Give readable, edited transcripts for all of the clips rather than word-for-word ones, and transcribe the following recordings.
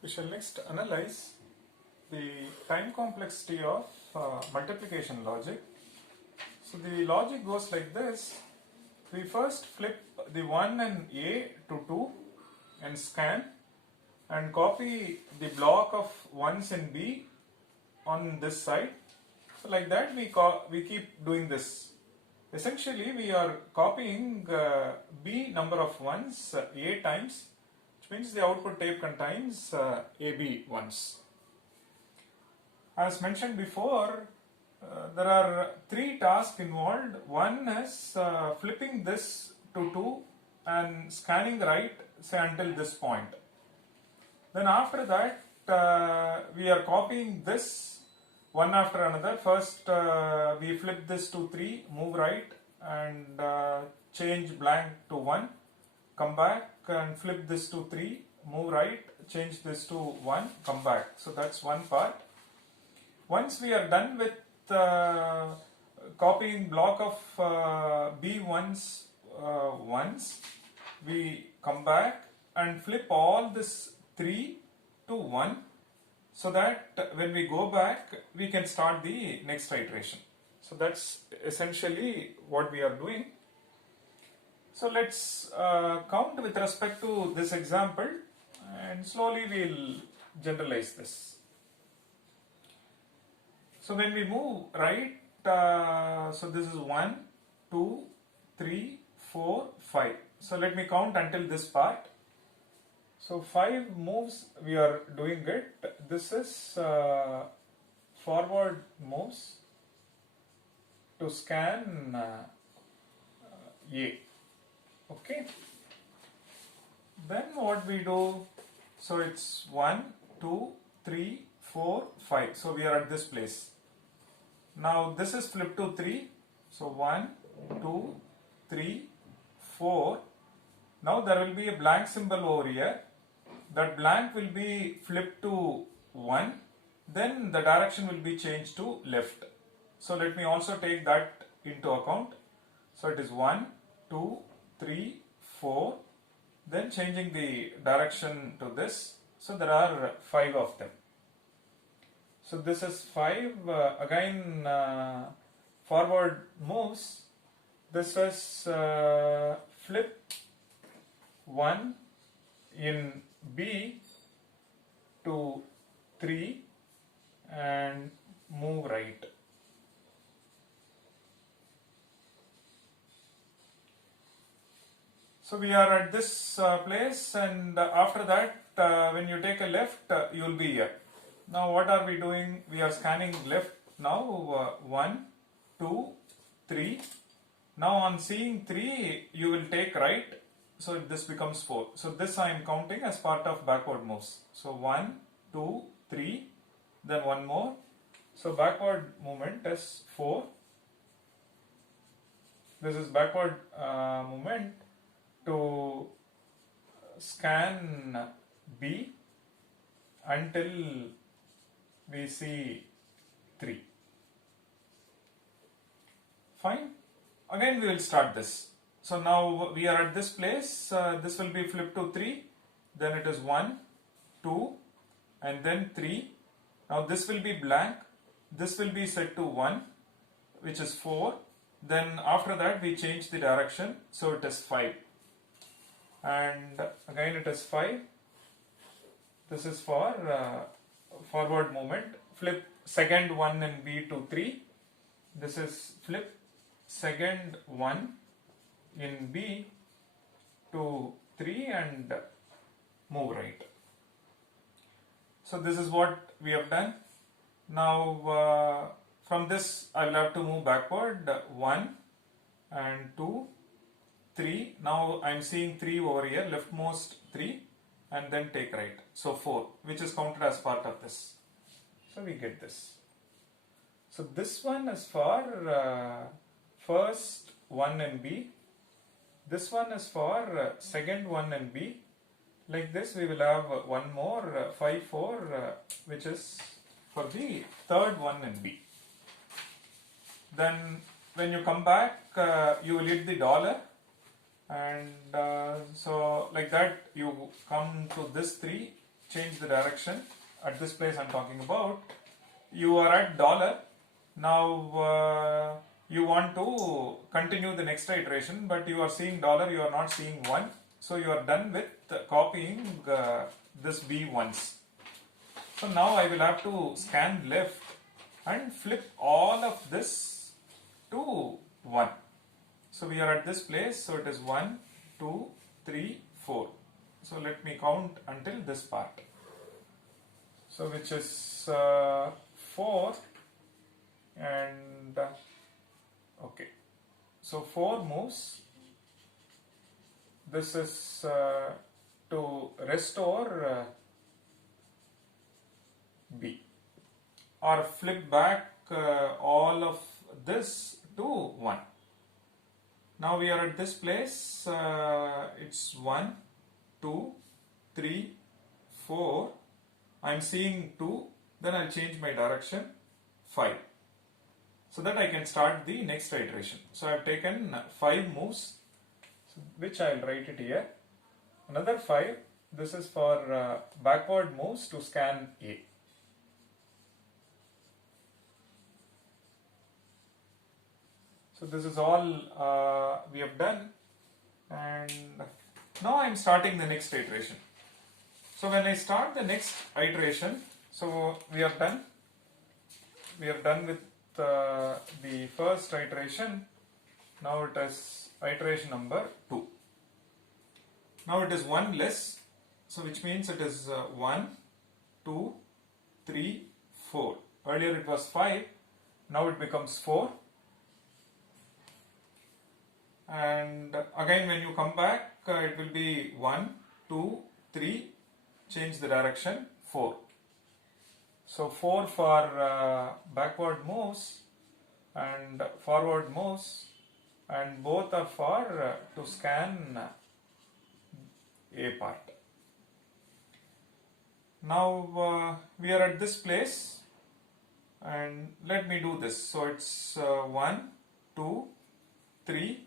We shall next analyze the time complexity of multiplication logic. So the logic goes like this. We first flip the 1 in A to 2 and scan and copy the block of 1s in B on this side. So like that we keep doing this. Essentially we are copying B number of 1s A times, which means the output tape contains AB ones. As mentioned before, there are three tasks involved. One is flipping this to 2 and scanning right, say until this point. Then after that we are copying this one after another. First we flip this to 3, move right and change blank to 1, come back and flip this to 3, move right, change this to 1, come back. So that's one part. Once we are done with copying block of B ones once, we come back and flip all this 3 to 1, so that when we go back we can start the next iteration. So that's essentially what we are doing. So let's count with respect to this example and slowly we'll generalize this. So when we move right, so this is 1, 2, 3, 4, 5. So let me count until this part. So 5 moves we are doing it. This is forward moves to scan A. Okay. Then what we do? So it's 1, 2, 3, 4, 5. So we are at this place. Now this is flipped to 3. So 1, 2, 3, 4. Now there will be a blank symbol over here. That blank will be flipped to 1. Then the direction will be changed to left. So let me also take that into account. So it is 1, 2, 3, 4. Then changing the direction to this. So there are 5 of them. So this is 5. Again forward moves. This is flip 1 in B to 3 and move right. So we are at this place, and after that when you take a left you will be here. Now what are we doing? We are scanning left now. 1, 2, 3. Now on seeing 3 you will take right, so this becomes 4. So this I am counting as part of backward moves. So 1, 2, 3, then one more. So backward movement is 4. This is backward movement to scan B until we see 3. Fine. Again we will start this. So now we are at this place. This will be flipped to 3. Then it is 1, 2 and then 3. Now this will be blank. This will be set to 1, which is 4. Then after that we change the direction. So it is 5. And again it is 5. This is for forward movement. Flip second 1 in B to 3. This is flip second 1 in B to 3 and move right. So this is what we have done. Now from this I will have to move backward 1 and 2, 3. Now I am seeing 3 over here, leftmost 3, and then take right. So 4, which is counted as part of this. So we get this. So this one is for first 1 in B. This one is for second 1 in B. Like this we will have one more 5, 4, which is for the third 1 in B. Then when you come back you will hit the dollar, and so like that you come to this 3 change the direction. At this place I'm talking about, you are at dollar. Now you want to continue the next iteration, but you are seeing dollar, you are not seeing 1. So you are done with copying this B once. So now I will have to scan left and flip all of this to 1. So we are at this place, so it is 1, 2, 3, 4. So let me count until this part. So which is 4 and okay. So 4 moves. This is to restore B, or flip back all of this to 1. Now we are at this place, it's 1, 2, 3, 4, I'm seeing 2, then I'll change my direction, 5, so that I can start the next iteration. So I've taken 5 moves, which I'll write it here, another 5, this is for backward moves to scan A. So this is all we have done, and now I am starting the next iteration. So when I start the next iteration, so we are done with the first iteration. Now it is iteration number 2. Now it is 1 less, so which means it is 1, 2, 3, 4. Earlier it was 5, now it becomes 4. And again when you come back, it will be 1, 2, 3, change the direction, 4. So 4 for backward moves and forward moves, and both are for to scan A part. Now we are at this place, and let me do this. So it's 1, 2, 3.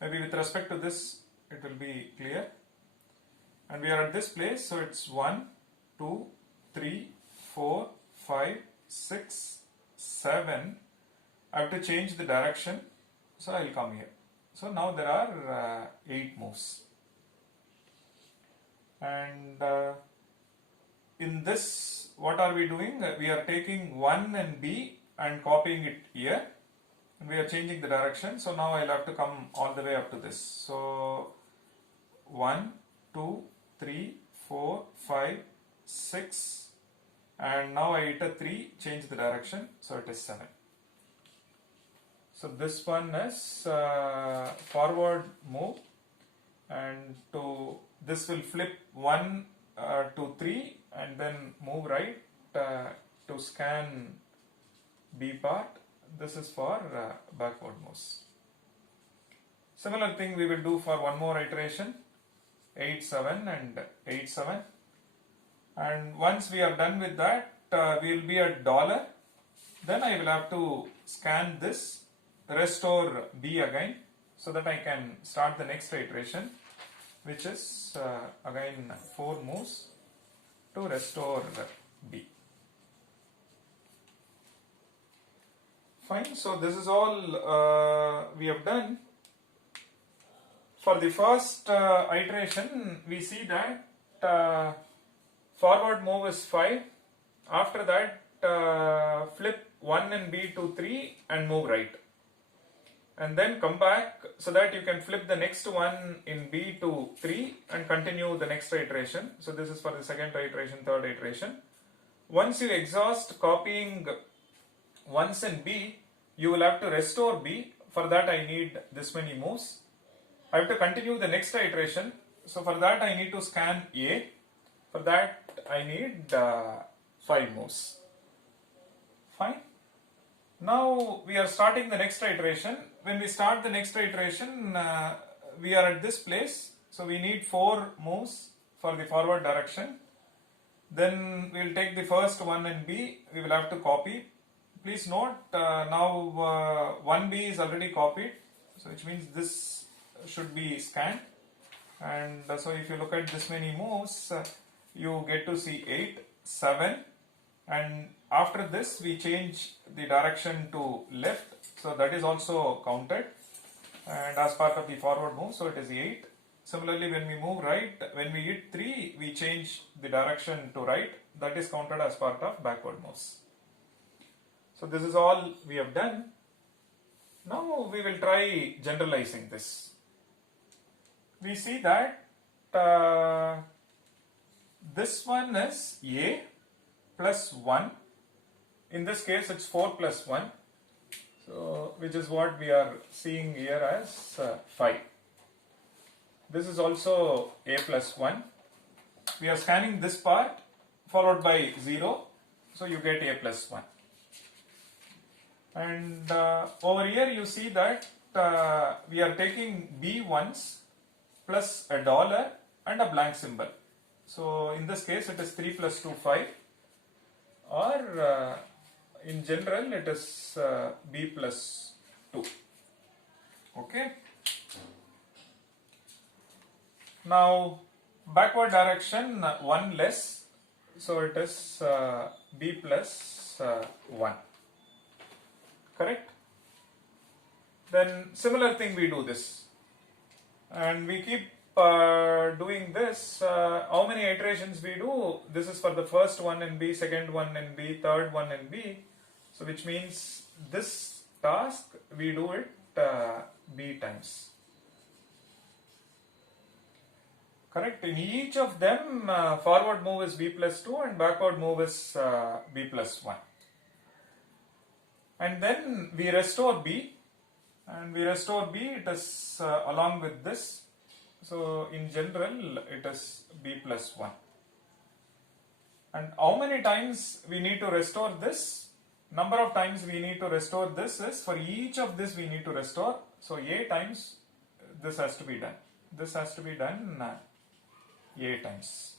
Maybe with respect to this, it will be clear. And we are at this place, so it's 1, 2, 3, 4, 5, 6, 7. I have to change the direction, so I will come here. So now there are 8 moves. And in this, what are we doing? We are taking 1 and B and copying it here. And we are changing the direction, so now I'll have to come all the way up to this. So 1, 2, 3, 4, 5, 6, and now I hit a 3, change the direction, so it is 7. So this one is forward move, and to this will flip 1 to 3 and then move right to scan B part. This is for backward moves. Similar thing we will do for one more iteration, 8, 7 and 8, 7. And once we are done with that, we will be at dollar. Then I will have to scan this, restore B again, so that I can start the next iteration, which is again 4 moves to restore B. Fine, so this is all we have done. For the first iteration, we see that forward move is 5. After that, flip 1 and B to 3 and move right. And then come back so that you can flip the next one in B to 3 and continue the next iteration. So this is for the second iteration, third iteration. Once you exhaust copying once in B, you will have to restore B. For that I need this many moves. I have to continue the next iteration. So for that I need to scan A. For that I need 5 moves. Fine. Now we are starting the next iteration. When we start the next iteration, we are at this place. So we need 4 moves for the forward direction. Then we will take the first one in B. We will have to copy. Please note, now 1B is already copied, so which means this should be scanned. And so if you look at this many moves, you get to see 8, 7, and after this we change the direction to left, so that is also counted and as part of the forward move, so it is 8. Similarly, when we move right, when we hit 3, we change the direction to right, that is counted as part of backward moves. So this is all we have done. Now we will try generalizing this. We see that this one is A plus 1. In this case it's 4 plus 1. So which is what we are seeing here as 5. This is also A plus 1. We are scanning this part followed by 0. So you get A plus 1. And over here you see that we are taking B once plus a dollar and a blank symbol. So in this case it is 3 plus 2, 5, or in general it is B plus 2. Okay. Now backward direction 1 less, so it is B plus 1. Correct? Then similar thing we do this, and we keep doing this. How many iterations we do? This is for the first one in B, second one in B, third one in B. So which means this task we do it B times. Correct? In each of them, forward move is B plus 2 and backward move is B plus 1. And then we restore B, and we restore B, it is along with this. So in general it is B plus 1. And how many times we need to restore this? Number of times we need to restore this is, for each of this we need to restore. So A times this has to be done. This has to be done A times.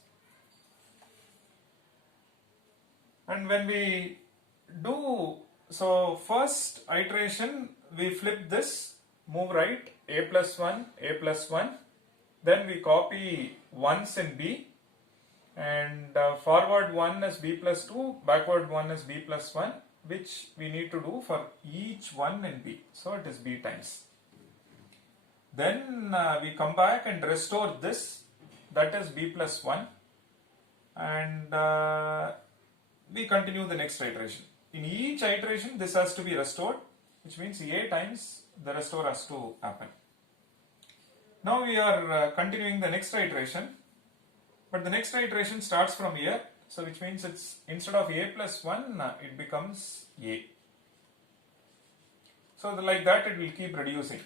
And when we do, so first iteration we flip this, move right, A plus 1, A plus 1. Then we copy ones in B, and forward 1 is B plus 2, backward 1 is B plus 1, which we need to do for each one in B. So it is B times. Then we come back and restore this, that is B plus 1, and we continue the next iteration. In each iteration this has to be restored, which means A times the restore has to happen. Now we are continuing the next iteration, but the next iteration starts from here, so which means it's instead of A plus 1 it becomes A. So like that it will keep reducing.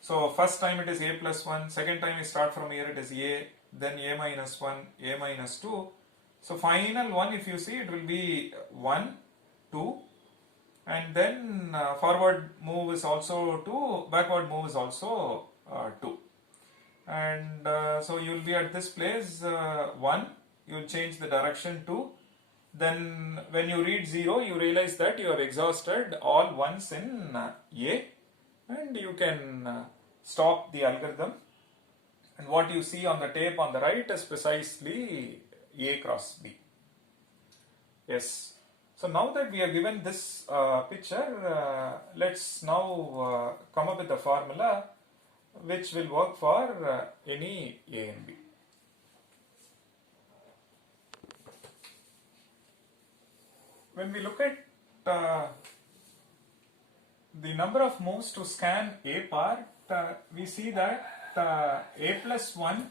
So first time it is A plus 1, second time we start from here it is A, then A minus 1, A minus 2. So final one, if you see, it will be 1, 2, and then forward move is also 2, backward move is also 2. And so you will be at this place 1, you will change the direction to, then when you read 0 you realize that you have exhausted all ones in A, and you can stop the algorithm, and what you see on the tape on the right is precisely A cross B. Yes. So now that we are given this picture, let's now come up with a formula which will work for any A and B. When we look at the number of moves to scan A part, we see that A plus 1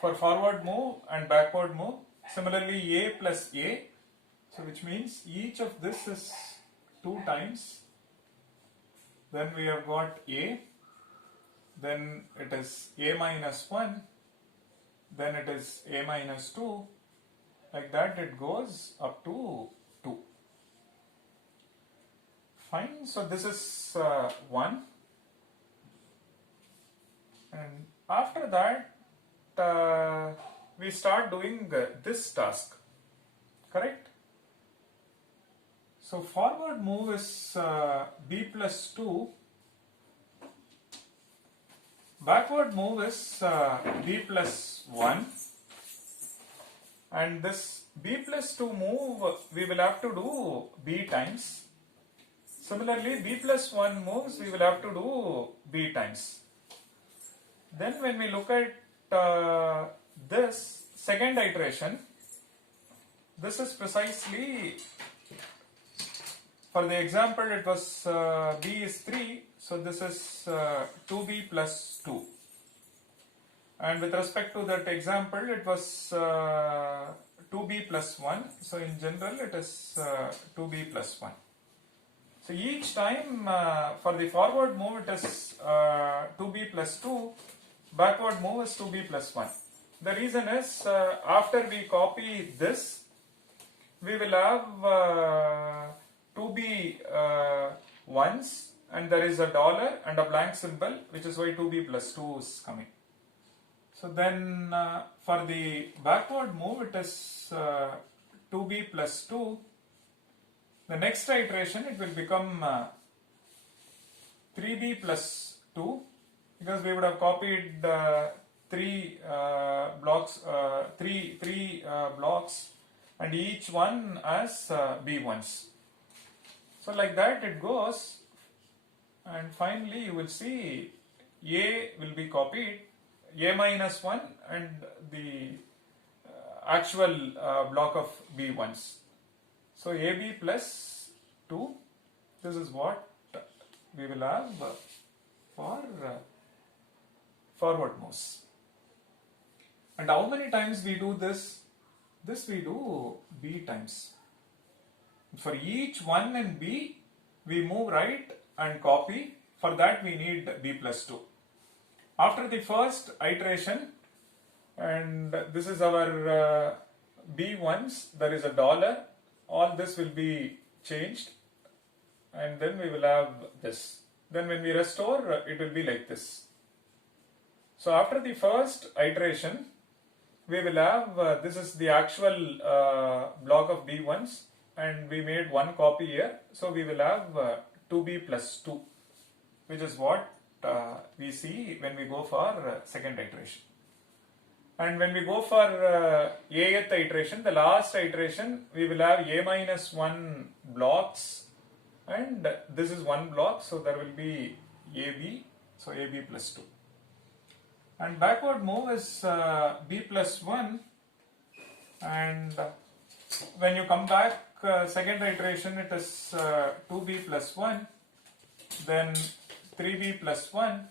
for forward move and backward move, similarly A plus A, so which means each of this is 2 times. Then we have got A, then it is A minus 1, then it is A minus 2, like that it goes up to 2. Fine, so this is 1, and after that we start doing this task, correct? So forward move is B plus 2, backward move is B plus 1, and this b plus 2 move we will have to do b times. Similarly, b plus 1 moves we will have to do b times. Then when we look at this second iteration, this is precisely, for the example it was b is 3, so this is 2b plus 2. And with respect to that example, it was 2b plus 1, so in general it is 2b plus 1. So each time for the forward move it is 2b plus 2, backward move is 2b plus 1. The reason is after we copy this, we will have 2b ones, and there is a dollar and a blank symbol, which is why 2b plus 2 is coming. So then for the backward move it is 2b plus 2. The next iteration it will become 3b plus 2, because we would have copied three blocks and each one as b1s. So like that it goes, and finally you will see a will be copied, a minus 1, and the actual block of b1s. So ab plus 2, this is what we will have for forward moves. And how many times we do this? This we do b times. For each one in b, we move right and copy. For that we need b plus 2. After the first iteration, and this is our b1s, there is a dollar, all this will be changed, and then we will have this. Then when we restore, it will be like this. So after the first iteration, we will have, this is the actual block of b1s, and we made one copy here, so we will have 2b plus 2, which is what we see when we go for second iteration. And when we go for ath iteration, the last iteration, we will have a minus 1 blocks, and this is one block, so there will be ab, so ab plus 2. And backward move is b plus 1, and when you come back second iteration, it is 2b plus 1, then 3b plus 1,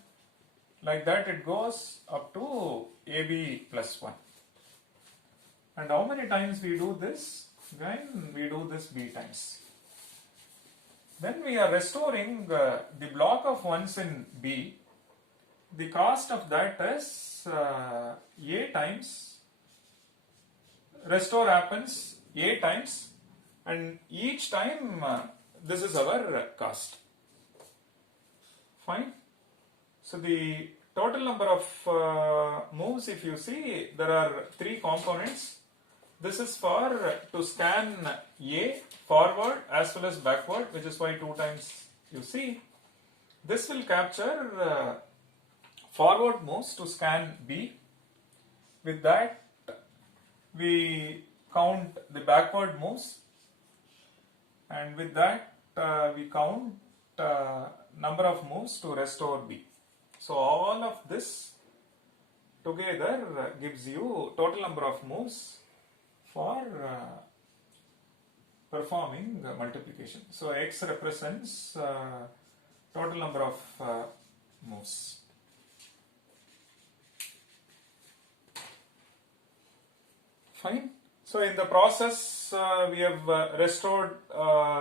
like that it goes up to ab plus 1. And how many times we do this? Again we do this b times. When we are restoring the block of ones in b, the cost of that is a times, restore happens a times, and each time this is our cost. Fine. So the total number of moves, if you see, there are 3 components. This is for to scan A forward as well as backward, which is why 2 times you see. This will capture forward moves to scan B. With that, we count the backward moves, and with that we count number of moves to restore B. So all of this together gives you total number of moves for performing multiplication. So X represents total number of moves. Fine. So in the process we have restored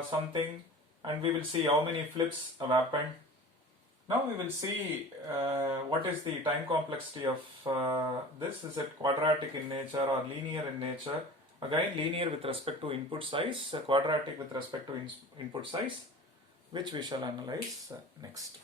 something, and we will see how many flips have happened. Now we will see what is the time complexity of this. Is it quadratic in nature or linear in nature? Again, linear with respect to input size, quadratic with respect to input size, which we shall analyze next.